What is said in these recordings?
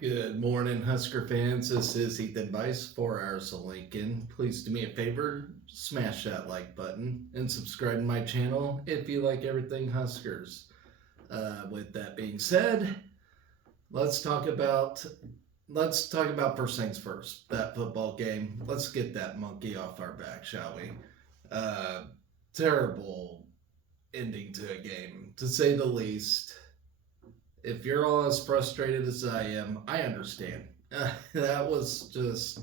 Good morning, Husker fans. This is Ethan Bice, 4 Hours of Lincoln. Please do me a favor, smash that like button and subscribe to my channel if you like everything Huskers. With that being said, let's talk about let's talk about first things first. That football game. Let's get that monkey off our back, shall we? Uh, Terrible ending to a game, to say the least. If you're all as frustrated as I am, I understand. That was just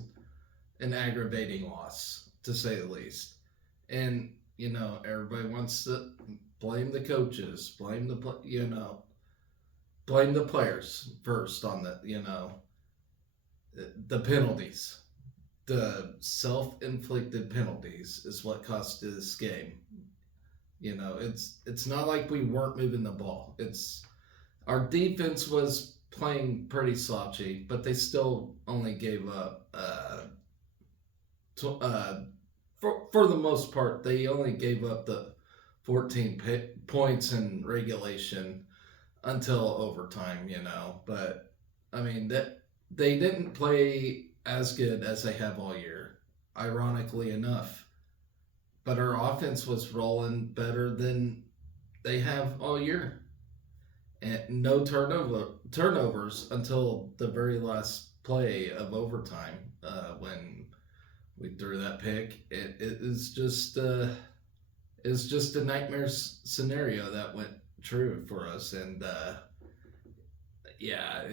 an aggravating loss, to say the least. And everybody wants to blame the coaches, blame the players first on the penalties. The self-inflicted penalties is what cost this game. It's not like we weren't moving the ball. It's Our defense was playing pretty slouchy, but they still only gave up. For the most part, they only gave up the 14 points in regulation until overtime. But I mean that they didn't play as good as they have all year. Ironically enough, but our offense was rolling better than they have all year, and no turnovers until the very last play of overtime when we threw that pick. It is just a nightmare scenario that went true for us, and yeah,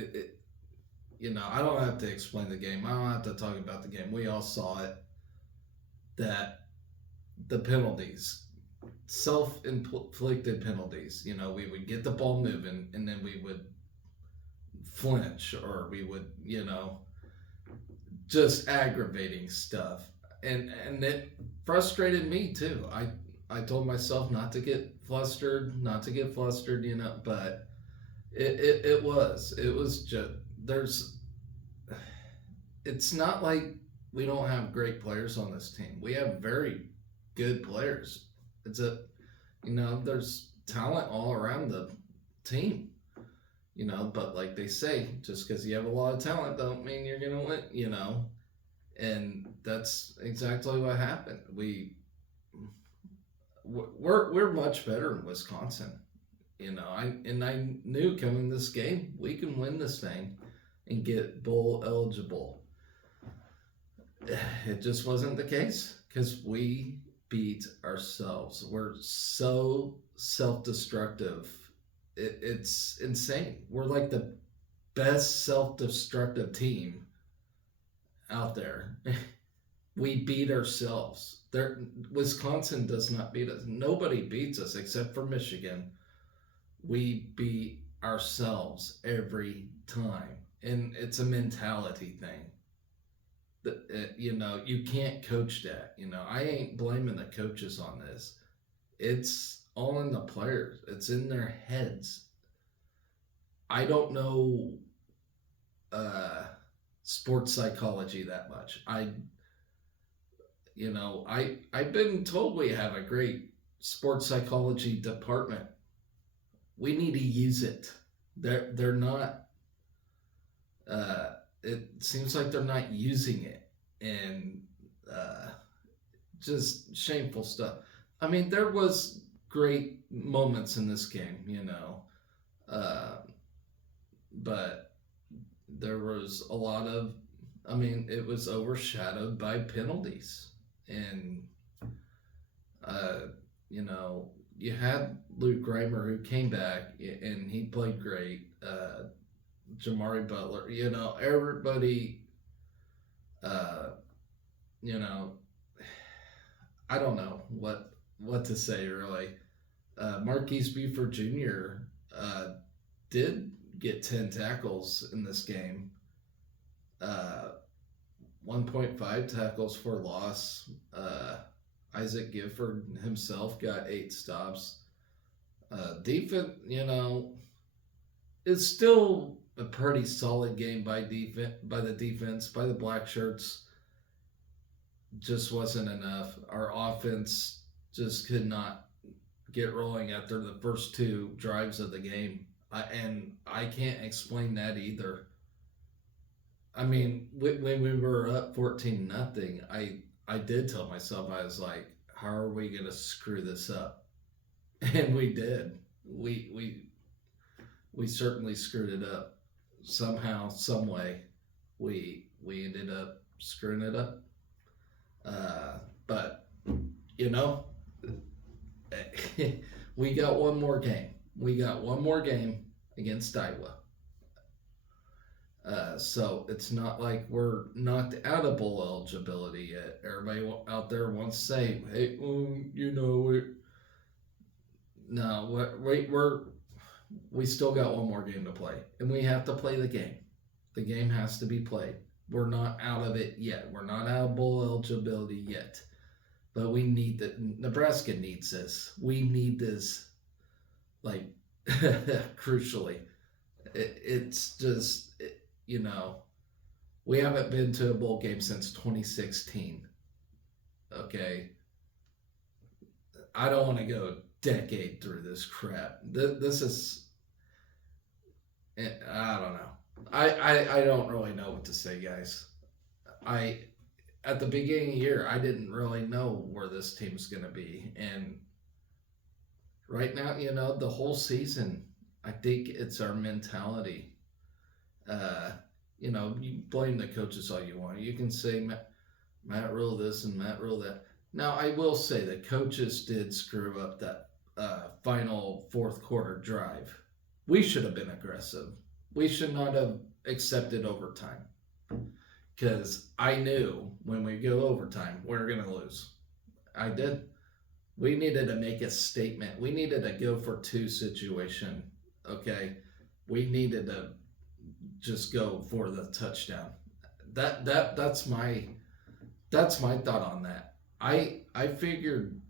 I don't have to explain the game. I don't have to talk about the game. We all saw it, that the penalties, self-inflicted penalties. We would get the ball moving, and then we would flinch, or we would, just aggravating stuff, and it frustrated me too. I told myself not to get flustered, but it was just there's it's not like we don't have great players on this team. We have very good players. There's talent all around the team. But like they say, just because you have a lot of talent don't mean you're gonna win. And that's exactly what happened. We're much better in Wisconsin. I knew coming this game we can win this thing and get bowl eligible. It just wasn't the case because we beat ourselves. We're so self-destructive. It's insane. We're like the best self-destructive team out there. We beat ourselves. Wisconsin does not beat us. Nobody beats us except for Michigan. We beat ourselves every time, and it's a mentality thing. You can't coach that. I ain't blaming the coaches on this. It's all in the players. It's in their heads. I don't know sports psychology that much. I've been told we have a great sports psychology department. We need to use it. They're not. It seems like they're not using it, and just shameful stuff. I mean, there was great moments in this game, uh, but there was a lot of. I mean, it was overshadowed by penalties, and uh, you had Luke Reimer, who came back and he played great. Jamari Butler, everybody, uh, you know, I don't know what to say really. Marquise Buford Jr. Did get 10 tackles in this game. Uh, 1.5 tackles for loss. Isaac Gifford himself got 8 stops. Defense, it's still a pretty solid game by the defense, by the black shirts. Just wasn't enough. Our offense just could not get rolling after the first 2 drives of the game. And I can't explain that either. I mean, when we were up 14-0, I did tell myself, I was like, how are we gonna screw this up? And we did. We certainly screwed it up somehow, some way. We ended up screwing it up. But you know, we got one more game. We got one more game against Iowa. So it's not like we're knocked out of bowl eligibility yet. Everybody out there wants to say, "Hey, no, we still got one more game to play, and we have to play the game. The game has to be played. We're not out of it yet. We're not out of bowl eligibility yet, but we need that. Nebraska needs this. We need this, like crucially. It's just we haven't been to a bowl game since 2016. Okay, I don't want to go a decade through this crap. This is, I don't know. I don't really know what to say, guys. I At the beginning of the year, I didn't really know where this team's going to be, and right now, the whole season, I think it's our mentality. Uh, you blame the coaches all you want. You can say Matt Rhule this and Matt Rhule that. Now, I will say the coaches did screw up that final fourth quarter drive. We should have been aggressive. We should not have accepted overtime, because I knew when we go overtime, we're going to lose. I did. We needed to make a statement. We needed to go for two situation. Okay, we needed to just go for the touchdown. That's my thought on that. I figured,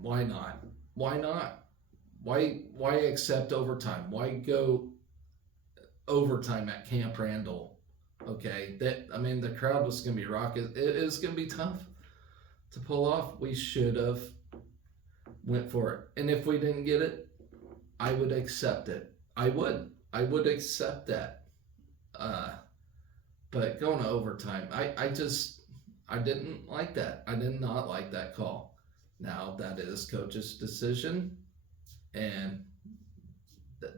why not? Why not? Why accept overtime? Why go overtime at Camp Randall? Okay, the crowd was gonna be rocking. It was gonna be tough to pull off. We should have went for it, and if we didn't get it, I would accept it. I would accept that. But going to overtime, I didn't like that. I did not like that call. Now that is coach's decision, and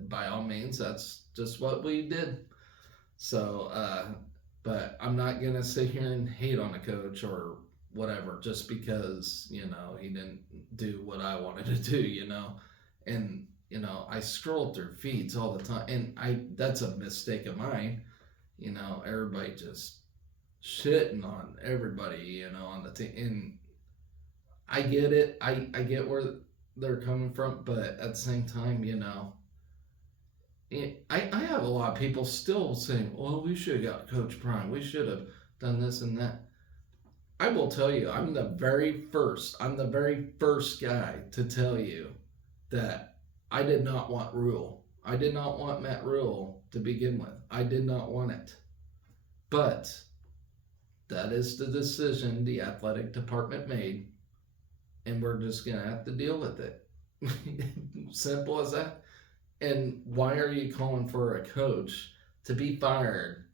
by all means, that's just what we did. So, but I'm not gonna sit here and hate on a coach or whatever just because he didn't do what I wanted to do. And I scroll through feeds all the time, and that's a mistake of mine. Everybody just shitting on everybody, on the team, and I get it. I get where they're coming from, but at the same time, I have a lot of people still saying, well, we should have got Coach Prime. We should have done this and that. I will tell you, I'm the very first guy to tell you that I did not want Rhule. I did not want Matt Rhule to begin with. I did not want it. But that is the decision the athletic department made, and we're just going to have to deal with it. Simple as that. And why are you calling for a coach to be fired,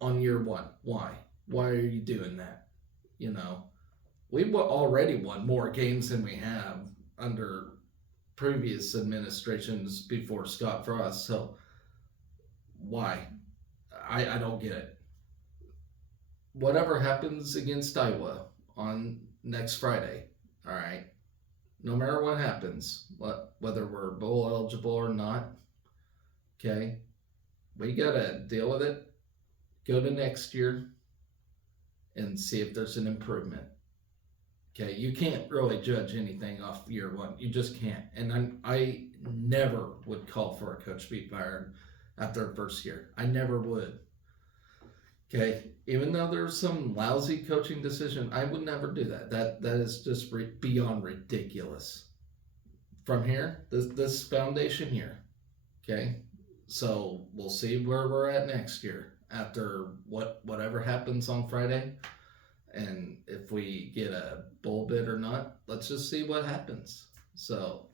on year one? Why? Why are you doing that? We already won more games than we have under previous administrations before Scott Frost. So why? I don't get it. Whatever happens against Iowa on next Friday, all right, no matter what happens, whether we're bowl eligible or not, okay, we got to deal with it, go to next year, and see if there's an improvement. Okay, you can't really judge anything off year one. You just can't. And I never would call for a coach to be fired after the first year. I never would. Okay, even though there's some lousy coaching decision, I would never do that. That is just beyond ridiculous. From here, this foundation here, okay. So we'll see where we're at next year after whatever happens on Friday, and if we get a bowl bid or not. Let's just see what happens. So,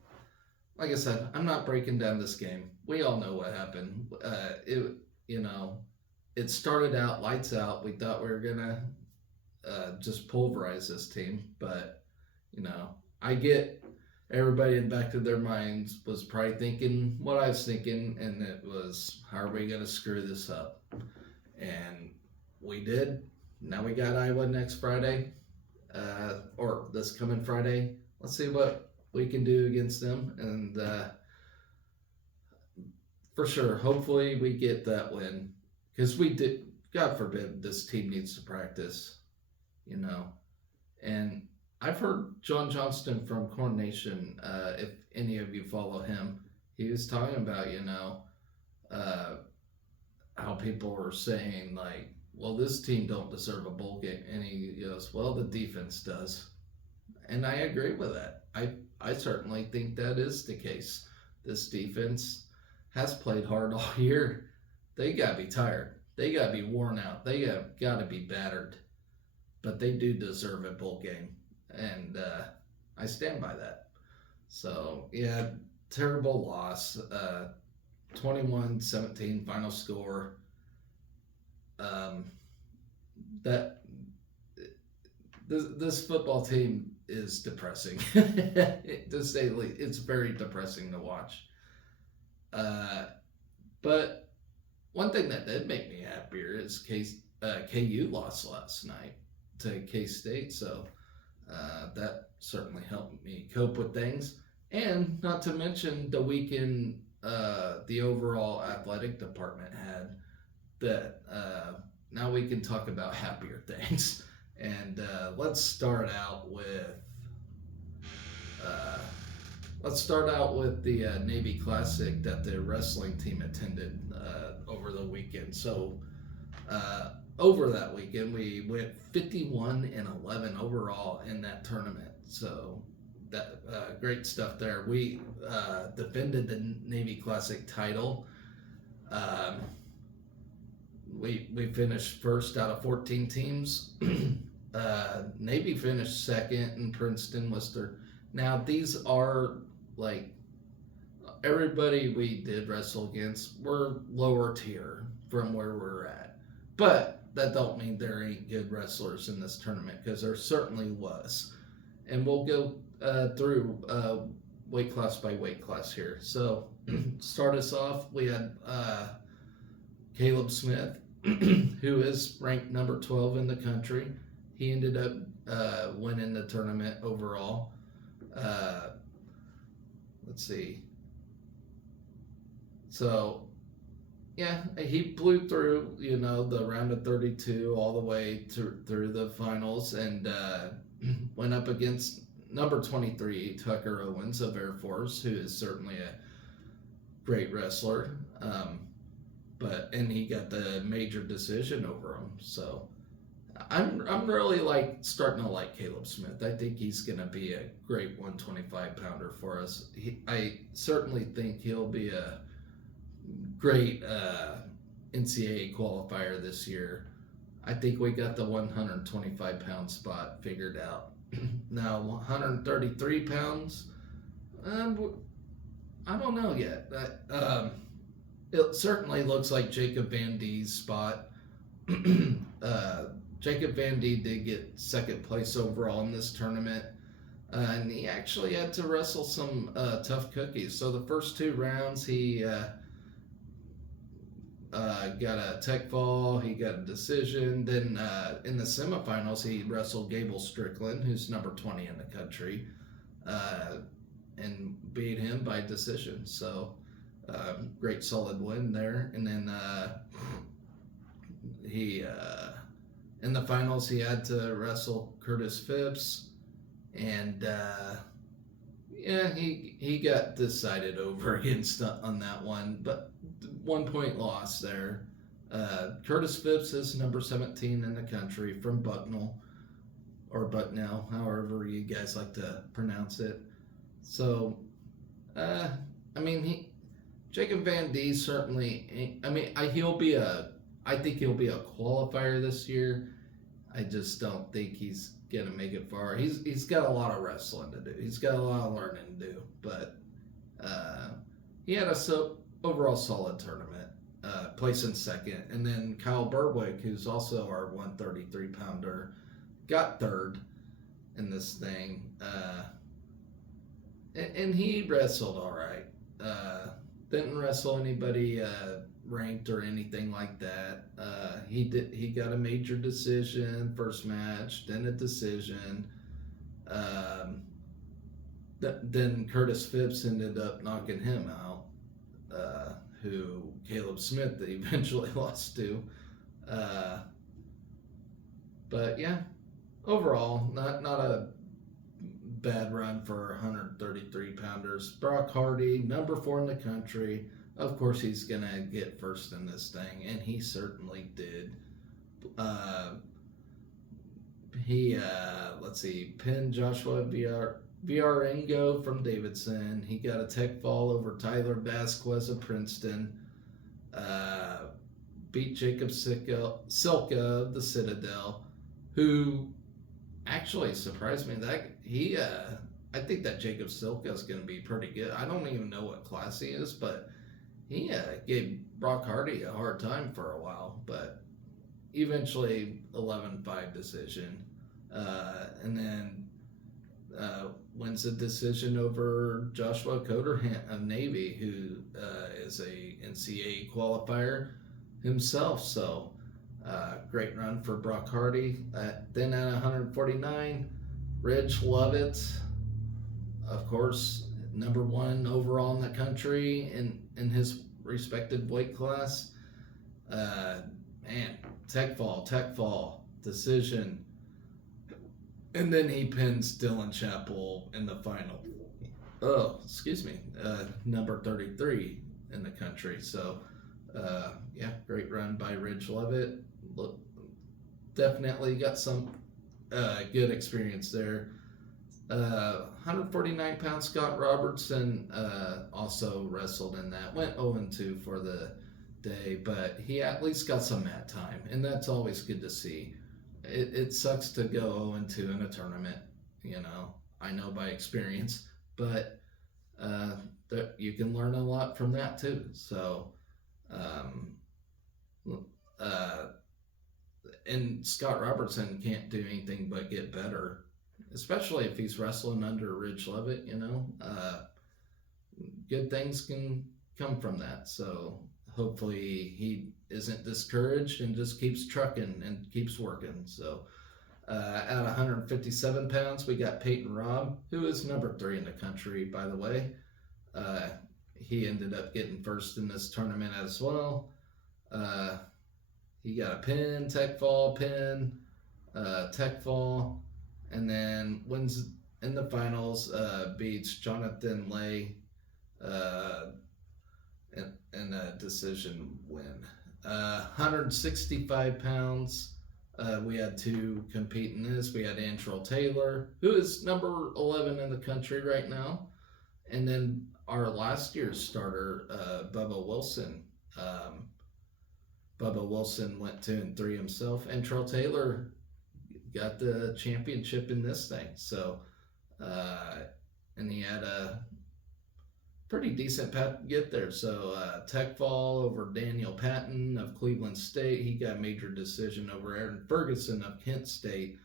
like I said, I'm not breaking down this game. We all know what happened. it started out lights out. We thought we were gonna just pulverize this team, but you know, I get everybody in the back of their minds was probably thinking what I was thinking, and it was, how are we gonna screw this up? And we did. Now we got Iowa next Friday, or this coming Friday. Let's see what we can do against them, and for sure, hopefully we get that win, because we did. God forbid this team needs to practice, you know. And I've heard John Johnston from Corn Nation. If any of you follow him, he was talking about, uh, how people are saying like, well, this team don't deserve a bowl game, and he goes, well, the defense does, and I agree with that. I certainly think that is the case. This defense has played hard all year. They gotta be tired. They gotta be worn out. They gotta be battered. But they do deserve a bowl game, and I stand by that. So yeah, terrible loss. 21-17 final score. That this football team is depressing, to say the least. It's very depressing to watch. But one thing that did make me happier is KU lost last night to K-State, so that certainly helped me cope with things. And not to mention the weekend the overall athletic department had, that now we can talk about happier things. And let's start out with the Navy Classic that the wrestling team attended over the weekend. So over that weekend, we went 51-11 overall in that tournament. So that great stuff there. We defended the Navy Classic title. We finished first out of 14 teams. Navy finished second, and Princeton was third. Now these are like, everybody we did wrestle against were lower tier from where we're at, but that don't mean there ain't good wrestlers in this tournament, because there certainly was. And we'll go through weight class by weight class here. So start us off, we had Caleb Smith, who is ranked number 12 in the country. He ended up winning the tournament overall. Let's see. So, yeah, he blew through, the round of 32 all the way through the finals, and went up against number 23, Tucker Owens of Air Force, who is certainly a great wrestler. And he got the major decision over him. So I'm really starting to like Caleb Smith. I think he's going to be a great 125 pounder for us. I certainly think he'll be a great NCAA qualifier this year. I think we got the 125 pound spot figured out. Now 133 pounds, I don't know yet. It certainly looks like Jacob Van Die's spot. Jacob Van Die did get second place overall in this tournament, and he actually had to wrestle some tough cookies. So the first two rounds, he got a tech fall, he got a decision. Then in the semifinals, he wrestled Gable Strickland, who's number 20 in the country, and beat him by decision. So great solid win there. And then he in the finals, he had to wrestle Curtis Phipps, and he got decided over against on that one, but 1 point loss there. Curtis Phipps is number 17 in the country from Bucknell, or Bucknell, however you guys like to pronounce it. So, Jacob Van Die certainly, I think he'll be a qualifier this year. I just don't think he's gonna make it far. He's got a lot of wrestling to do. He's got a lot of learning to do. But he had a overall solid tournament. placing second. And then Kyle Berwick, who's also our 133 pounder, got third in this thing. And he wrestled all right. Didn't wrestle anybody ranked or anything like that. He got a major decision first match, then a decision. Then Curtis Phipps ended up knocking him out, who Caleb Smith eventually lost to. But yeah, overall, not a bad run for 133 pounders. Brock Hardy, number 4 in the country. Of course, he's gonna get first in this thing, and he certainly did. Let's see, pinned Joshua Viarengo from Davidson. He got a tech fall over Tyler Vasquez of Princeton. Beat Jacob Silka of the Citadel, who actually surprised me. I think that Jacob Silka is going to be pretty good. I don't even know what class he is, but he gave Brock Hardy a hard time for a while, but eventually 11-5 decision. And then wins the decision over Joshua Coderham of Navy, who is a NCAA qualifier himself. So great run for Brock Hardy. Then at 149, Ridge Lovett, of course, number 1 overall in the country in his respective weight class. Tech fall, decision. And then he pins Dylan Chappell in the final. Number 33 in the country. So, great run by Ridge Lovett. Definitely got some good experience there. 149-pound Scott Robertson also wrestled in that. Went 0-2 for the day, but he at least got some mat time, and that's always good to see. It sucks to go 0-2 in a tournament, I know by experience, but you can learn a lot from that too. So, and Scott Robertson can't do anything but get better, especially if he's wrestling under Ridge Lovett, good things can come from that. So hopefully he isn't discouraged and just keeps trucking and keeps working. So at 157 pounds, we got Peyton Robb, who is number 3 in the country, by the way. He ended up getting first in this tournament as well. He got a pin, tech fall, and then wins in the finals, beats Jonathan Lay in a decision win. 165 pounds, we had 2 compete in this. We had Antrell Taylor, who is number 11 in the country right now, and then our last year's starter, Bubba Wilson. Bubba Wilson went 2-3 himself. Antrell Taylor got the championship in this thing. So, and he had a pretty decent path to get there. So, tech fall over Daniel Patton of Cleveland State. He got a major decision over Aaron Ferguson of Kent State.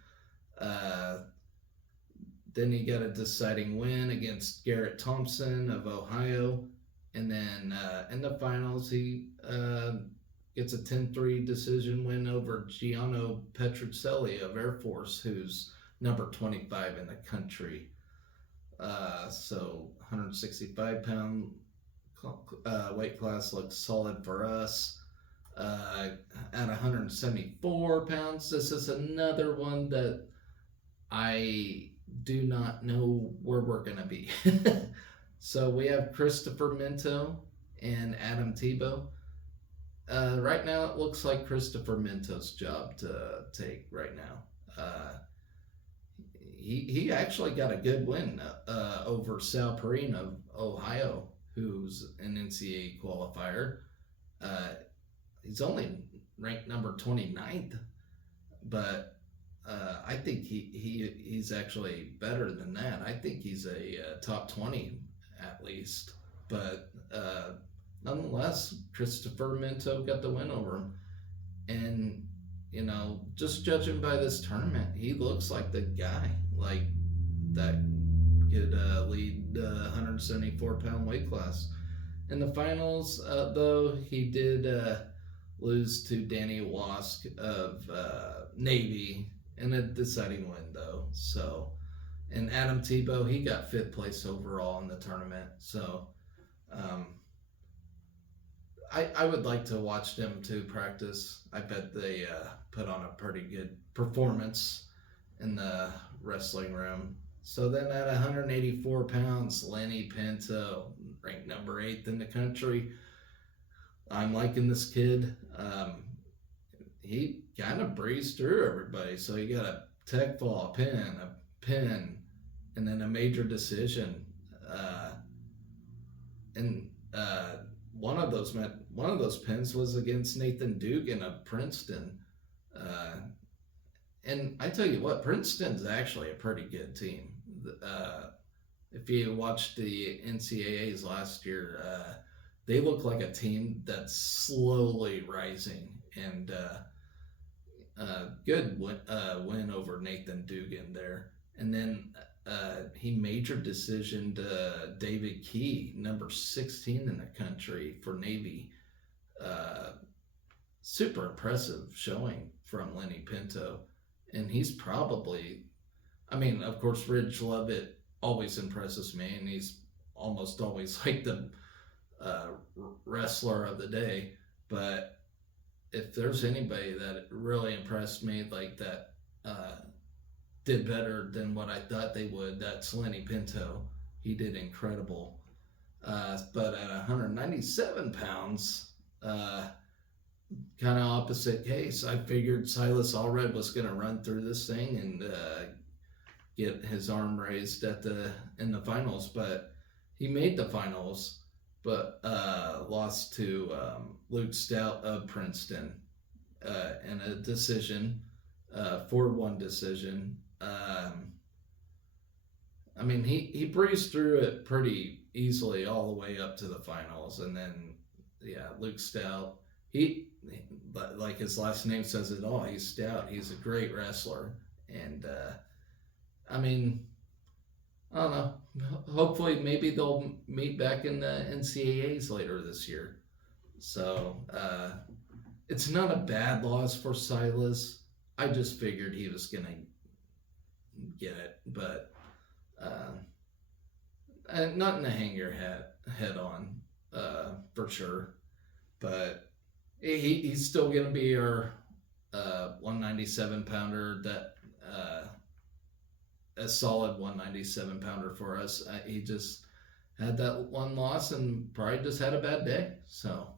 Then he got a deciding win against Garrett Thompson of Ohio. And then in the finals, he gets a 10-3 decision win over Gianno Petruccelli of Air Force, who's number 25 in the country. So 165-pound weight class looks solid for us. At 174 pounds, this is another one that I do not know where we're going to be. So we have Christopher Minto and Adam Tebow. Right now, it looks like Christopher Minto's job to take right now. He actually got a good win over Sal Perrine of Ohio, who's an NCAA qualifier. He's only ranked number 29th, but I think he's actually better than that. I think he's a top 20 at least. But nonetheless, Christopher Minto got the win over him. And, just judging by this tournament, he looks like the guy. Like, that could lead the 174-pound weight class. In the finals, though, he did lose to Danny Wask of Navy in a deciding win, though. So, and Adam Tebow, he got 5th place overall in the tournament. So, I would like to watch them two practice. I bet they put on a pretty good performance in the wrestling room. So then at 184 pounds, Lenny Pinto, ranked number 8th in the country. I'm liking this kid. He kind of breezed through everybody. So he got a tech fall, a pin, and then a major decision. And one of those pins was against Nathan Dugan of Princeton. And I tell you what, Princeton's actually a pretty good team. If you watched the NCAAs last year, they look like a team that's slowly rising. And good win over Nathan Dugan there. And then he major decisioned David Key, number 16 in the country for Navy. Super impressive showing from Lenny Pinto. And he's probably, of course, Ridge Lovett always impresses me, and he's almost always like the wrestler of the day. But if there's anybody that really impressed me, like that did better than what I thought they would, that's Lenny Pinto. He did incredible. But at 197 pounds, kind of opposite case. I figured Silas Allred was going to run through this thing and get his arm raised in the finals, but he made the finals, but lost to Luke Stout of Princeton in a decision, 4-1 decision. He breezed through it pretty easily all the way up to the finals, and then Luke Stout, he, like his last name says it all, he's stout. He's a great wrestler, and I don't know. Hopefully, maybe they'll meet back in the NCAAs later this year. So it's not a bad loss for Silas. I just figured he was gonna get it, but nothing to hang your head on for sure. But he's still gonna be our 197 pounder, that a solid 197 pounder for us. He just had that one loss and probably just had a bad day. So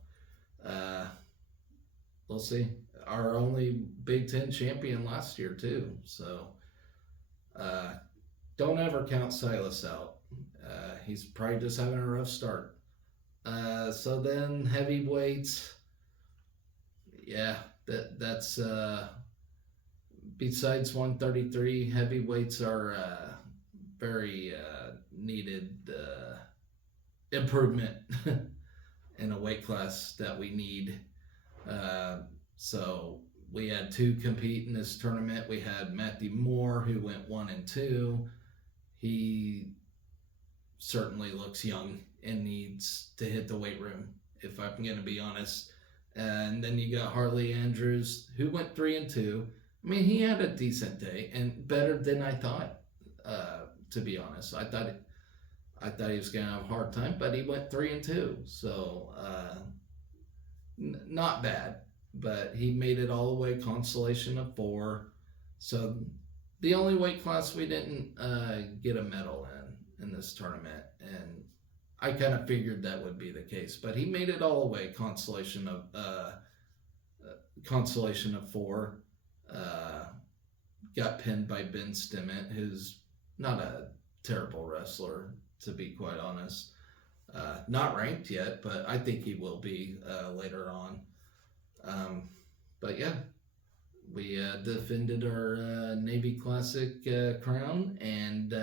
we'll see. Our only Big Ten champion last year too. So don't ever count Silas out. He's probably just having a rough start. So then heavyweights, that's besides 133, heavyweights are very needed improvement in a weight class that we need. So we had 2 compete in this tournament. We had Matthew Moore, who went 1-2. He certainly looks young and needs to hit the weight room, if I'm going to be honest. And then you got Harley Andrews, who went 3-2. He had a decent day and better than I thought, to be honest. I thought he was going to have a hard time, but he went 3-2. So not bad, but he made it all the way, consolation of 4. So the only weight class we didn't get a medal in this tournament, and I kind of figured that would be the case, but he made it all the way, consolation of 4. Got pinned by Ben Stimmett, who's not a terrible wrestler, to be quite honest. Not ranked yet, but I think he will be later on. But yeah, we defended our Navy Classic crown, and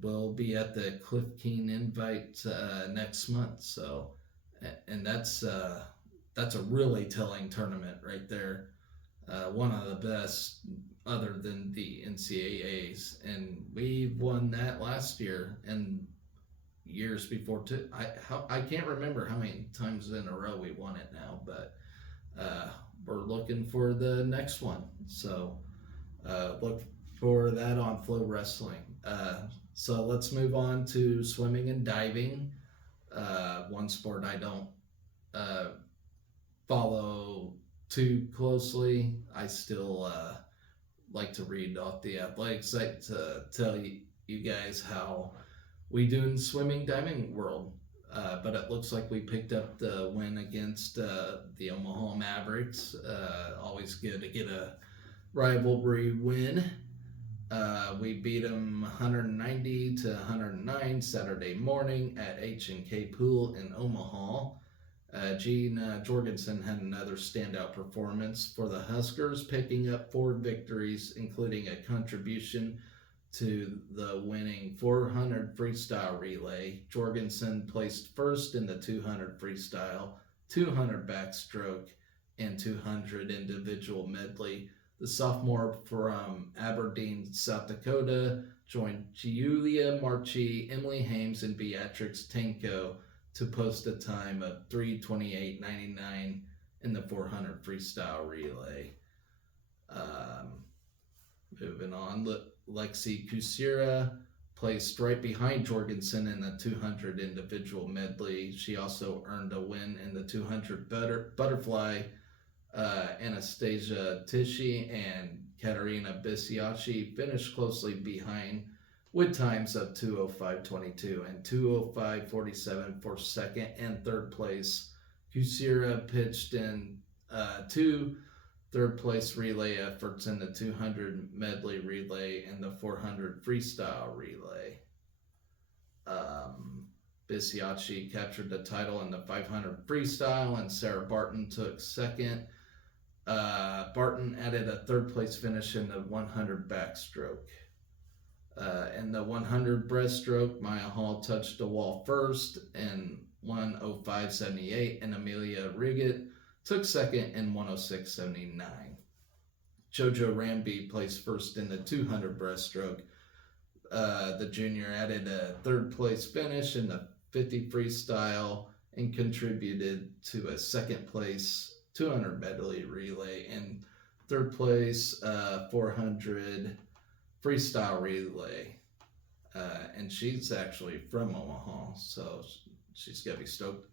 will be at the Cliff Keen Invite next month. So, and that's a really telling tournament right there. One of the best, other than the NCAAs, and we won that last year and years before too. I can't remember how many times in a row we won it now, but uh, we're looking for the next one. So look for that on Flow Wrestling. So let's move on to swimming and diving. One sport I don't uh, follow too closely. I still like to read off the athletic site to tell you guys how we do in the swimming diving world. But it looks like we picked up the win against the Omaha Mavericks. Always good to get a rivalry win. We beat them 190 to 109 Saturday morning at H&K Pool in Omaha. Gene Jorgensen had another standout performance for the Huskers, picking up 4 victories, including a contribution to the winning 400 freestyle relay. Jorgensen placed first in the 200 freestyle, 200 backstroke, and 200 individual medley. The sophomore from Aberdeen, South Dakota, joined Julia Marchi, Emily Hames, and Beatrix Tanko to post a time of 3:28.99 in the 400 freestyle relay. Moving on, Lexi Kusira placed right behind Jorgensen in the 200 individual medley. She also earned a win in the 200 butterfly. Anastasia Tichy and Katerina Bisiacci finished closely behind with times of 2:05.22 and 2:05.47 for second and third place. Kusira pitched in 2 third place relay efforts in the 200 medley relay and the 400 freestyle relay. Bisiacci captured the title in the 500 freestyle, and Sarah Barton took second. Barton added a third place finish in the 100 backstroke. In the 100 breaststroke, Maya Hall touched the wall first in 1:05.78, and Amelia Riggett took second in 1:06.79. Jojo Ramby placed first in the 200 breaststroke. The junior added a third place finish in the 50 freestyle and contributed to a second place 200 medley relay and third place 400 freestyle relay. And she's actually from Omaha, so she's got to be stoked.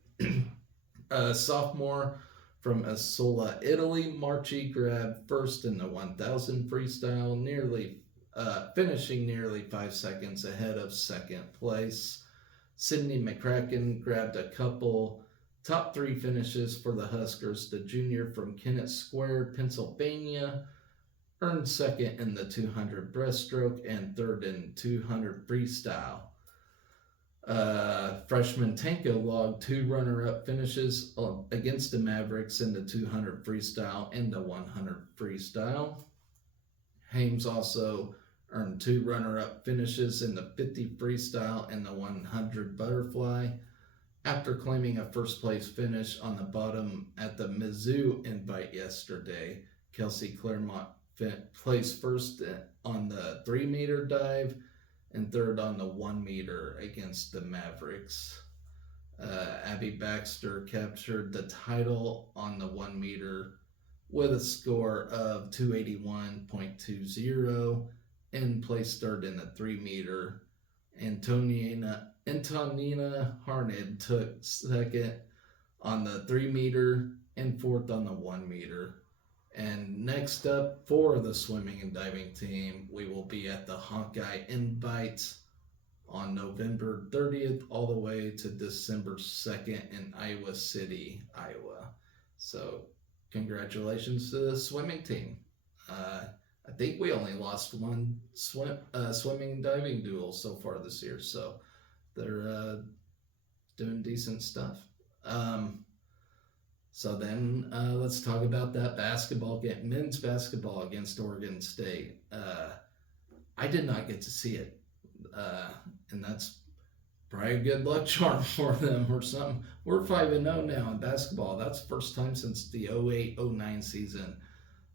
Sophomore from Assola, Italy, Marchi grabbed first in the 1000 freestyle, finishing nearly 5 seconds ahead of second place. Sydney McCracken grabbed a couple top 3 finishes for the Huskers. The junior from Kennett Square, Pennsylvania, earned second in the 200 breaststroke and third in 200 freestyle. Freshman Tanko logged 2 runner-up finishes against the Mavericks in the 200 freestyle and the 100 freestyle. Hames also earned 2 runner-up finishes in the 50 freestyle and the 100 butterfly. After claiming a first-place finish on the bottom at the Mizzou Invite yesterday, Kelsey Claremont placed first on the 3-meter dive and third on the 1-meter against the Mavericks. Abby Baxter captured the title on the 1-meter with a score of 281.20 and placed third in the 3-meter. Antonina Harned took second on the 3-meter and fourth on the 1-meter. And next up for the swimming and diving team, we will be at the Hawkeye Invite on November 30th all the way to December 2nd in Iowa City, Iowa. So congratulations to the swimming team. I think we only lost one swimming and diving duel so far this year, so they're doing decent stuff. So then let's talk about that men's basketball against Oregon State. I did not get to see it. and that's probably a good luck charm for them or something. We're 5-0 now in basketball. That's the first time since the 08-09 season.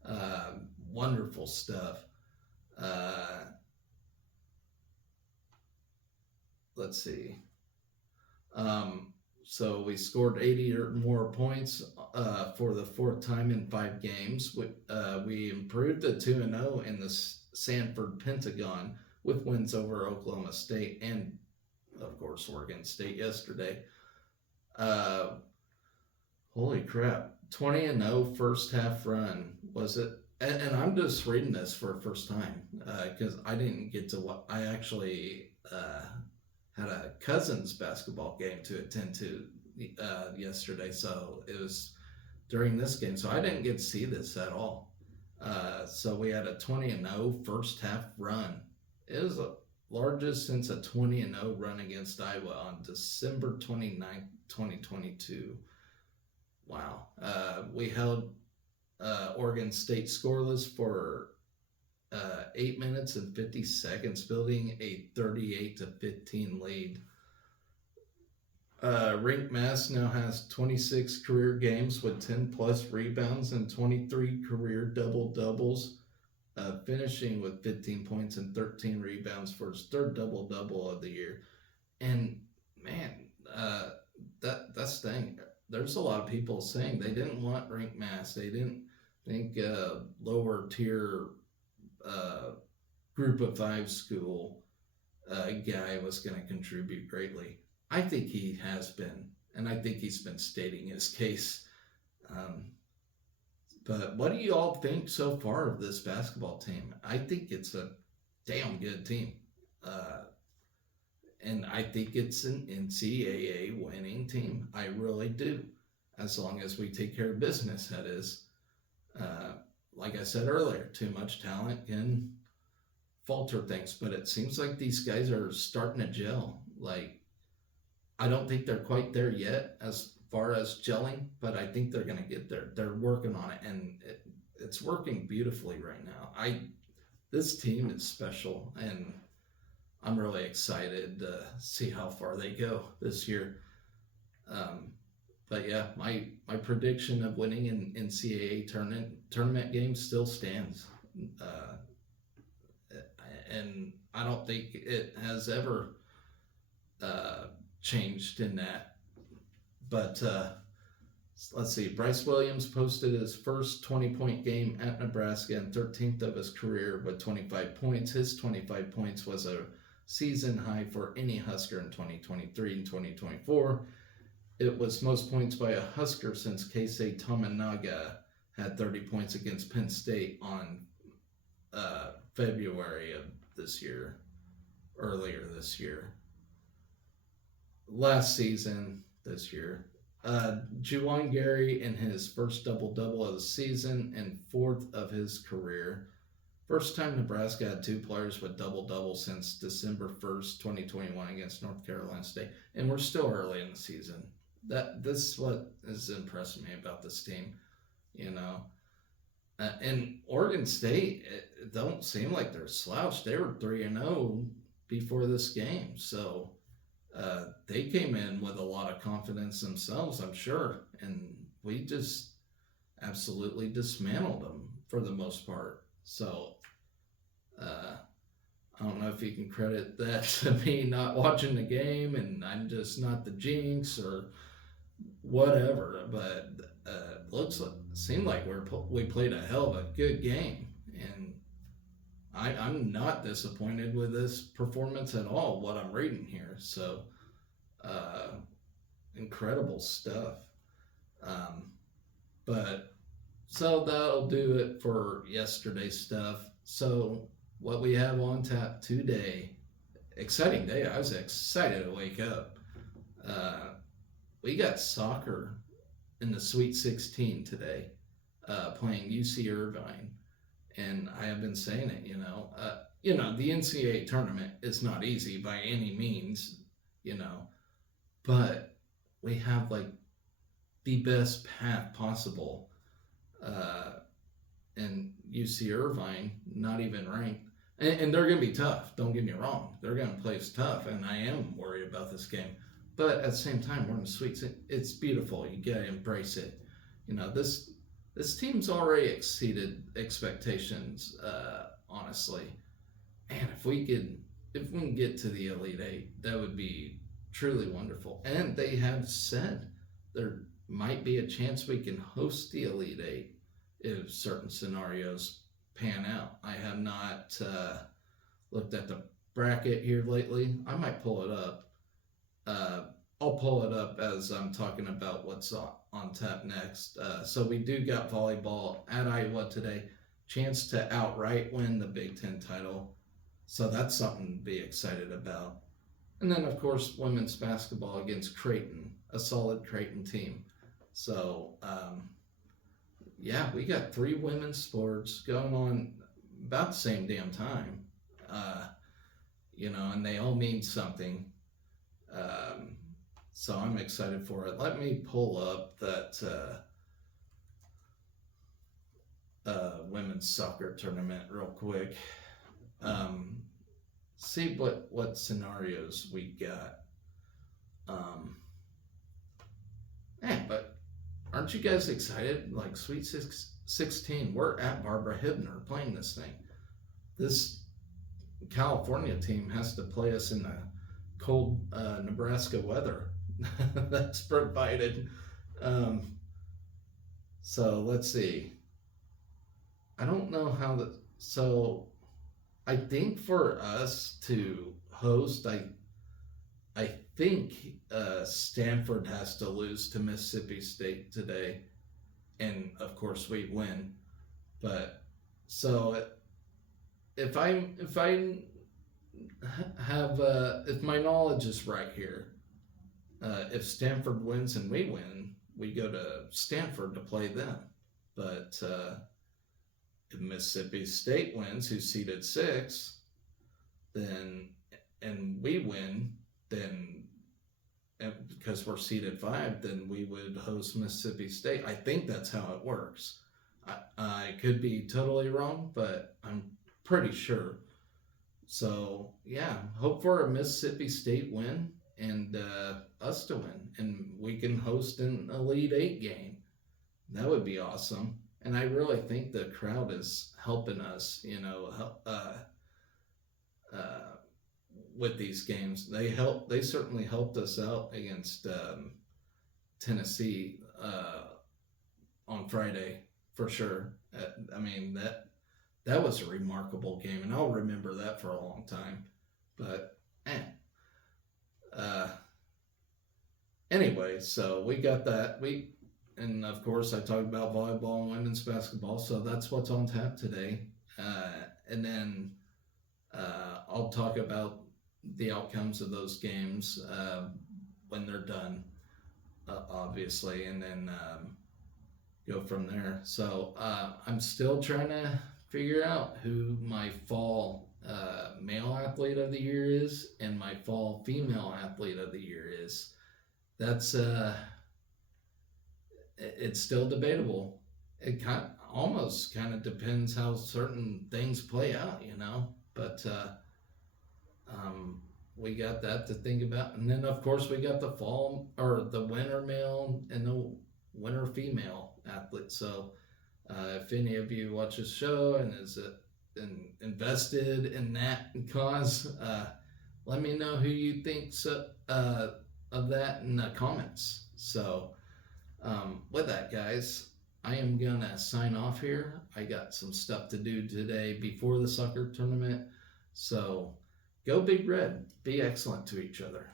Uh, Wonderful stuff. Uh, let's see. Um, so we scored 80 or more points for the fourth time in 5 games. We improved to 2-0 in the Sanford Pentagon with wins over Oklahoma State and, of course, Oregon State yesterday. Uh, Holy crap. 20-0 first half run. Was it? And I'm just reading this for the first time because I didn't get to what I actually had a cousin's basketball game to attend to yesterday. So it was during this game. So I didn't get to see this at all. So we had a 20-0 first half run. It was the largest since a 20-0 run against Iowa on December 29th, 2022. Wow. We held Oregon State scoreless for 8 minutes and 50 seconds, building a 38-15 lead. Rienk Mast now has 26 career games with 10 plus rebounds and 23 career double doubles, finishing with 15 points and 13 rebounds for his third double double of the year. And man, that's the thing. There's a lot of people saying they didn't want Rienk Mast. They didn't think lower tier group of 5 school guy was going to contribute greatly. I think he has been, and I think he's been stating his case. But what do you all think so far of this basketball team? I think it's a damn good team. And I think it's an NCAA winning team. I really do. As long as we take care of business, that is. Like I said earlier, too much talent can falter things. But it seems like these guys are starting to gel. Like, I don't think they're quite there yet as far as gelling, but I think they're going to get there. They're working on it, and it's working beautifully right now. This team is special, and I'm really excited to see how far they go this year. But yeah, my prediction of winning an NCAA tournament game still stands. And I don't think it has ever changed in that. But let's see. Bryce Williams posted his first 20-point game at Nebraska and 13th of his career with 25 points. His 25 points was a season high for any Husker in 2023 and 2024. It was most points by a Husker since Keisei Tominaga had 30 points against Penn State on February of this year, earlier this year. Last season, this year. Juwan Gary in his first double-double of the season and 4th of his career. First time Nebraska had 2 players with double-double since December 1st, 2021 against North Carolina State. And we're still early in the season. This is what has impressed me about this team, you know. And Oregon State, it don't seem like they're slouched. They were 3-0 before this game. So they came in with a lot of confidence themselves, I'm sure. And we just absolutely dismantled them for the most part. So I don't know if you can credit that to me not watching the game and I'm just not the jinx or whatever, but seemed like we played a hell of a good game, and I'm not disappointed with this performance at all. What I'm reading here, so incredible stuff. But so that'll do it for yesterday's stuff. So what we have on tap today, exciting day. I was excited to wake up. We got soccer in the Sweet 16 today, playing UC Irvine, and I have been saying it. The NCAA tournament is not easy by any means, but we have like the best path possible, and UC Irvine, not even ranked, And they're going to be tough. Don't get me wrong. They're going to play us tough, and I am worried about this game. But at the same time, we're in the Sweet. It's beautiful. You got to embrace it. You know, this team's already exceeded expectations. Honestly, and if we can get to the Elite Eight, that would be truly wonderful. And they have said there might be a chance we can host the Elite Eight if certain scenarios pan out. I have not looked at the bracket here lately. I might pull it up. I'll pull it up as I'm talking about what's on tap next. So we do got volleyball at Iowa today. Chance to outright win the Big Ten title. So that's something to be excited about. And then, of course, women's basketball against Creighton, a solid Creighton team. So, yeah, we got 3 women's sports going on about the same damn time. You know, and they all mean something. So I'm excited for it. Let me pull up that women's soccer tournament real quick. See what scenarios we got. But aren't you guys excited? Like Sweet 16, we're at Barbara Hibner playing this thing. This California team has to play us in the cold Nebraska weather that's provided. So let's see. I don't know how the so I think for us to host, I think Stanford has to lose to Mississippi State today, and of course we win. But so if I have if my knowledge is right here, if Stanford wins and we win, we go to Stanford to play them. But if Mississippi State wins, who's seeded 6, then and we win, then because we're seeded 5, then we would host Mississippi State. I think that's how it works. I could be totally wrong, but I'm pretty sure. So yeah, hope for a Mississippi State win and us to win, and we can host an Elite 8 game. That would be awesome. And I really think the crowd is helping us, you know, with these games. They certainly helped us out against Tennessee on Friday for sure. I mean that was a remarkable game, and I'll remember that for a long time. But anyway, so we got that. And of course I talked about volleyball and women's basketball, so that's what's on tap today. And then I'll talk about the outcomes of those games when they're done, obviously, and then go from there. So I'm still trying to figure out who my fall male athlete of the year is and my fall female athlete of the year is. That's it's still debatable. It almost kind of depends how certain things play out, you know. But we got that to think about, and then of course we got the fall or the winter male and the winter female athlete. So if any of you watch this show and is invested in that cause, let me know who you think of that in the comments. So with that, guys, I am gonna sign off here. I got some stuff to do today before the soccer tournament. So go Big Red. Be excellent to each other.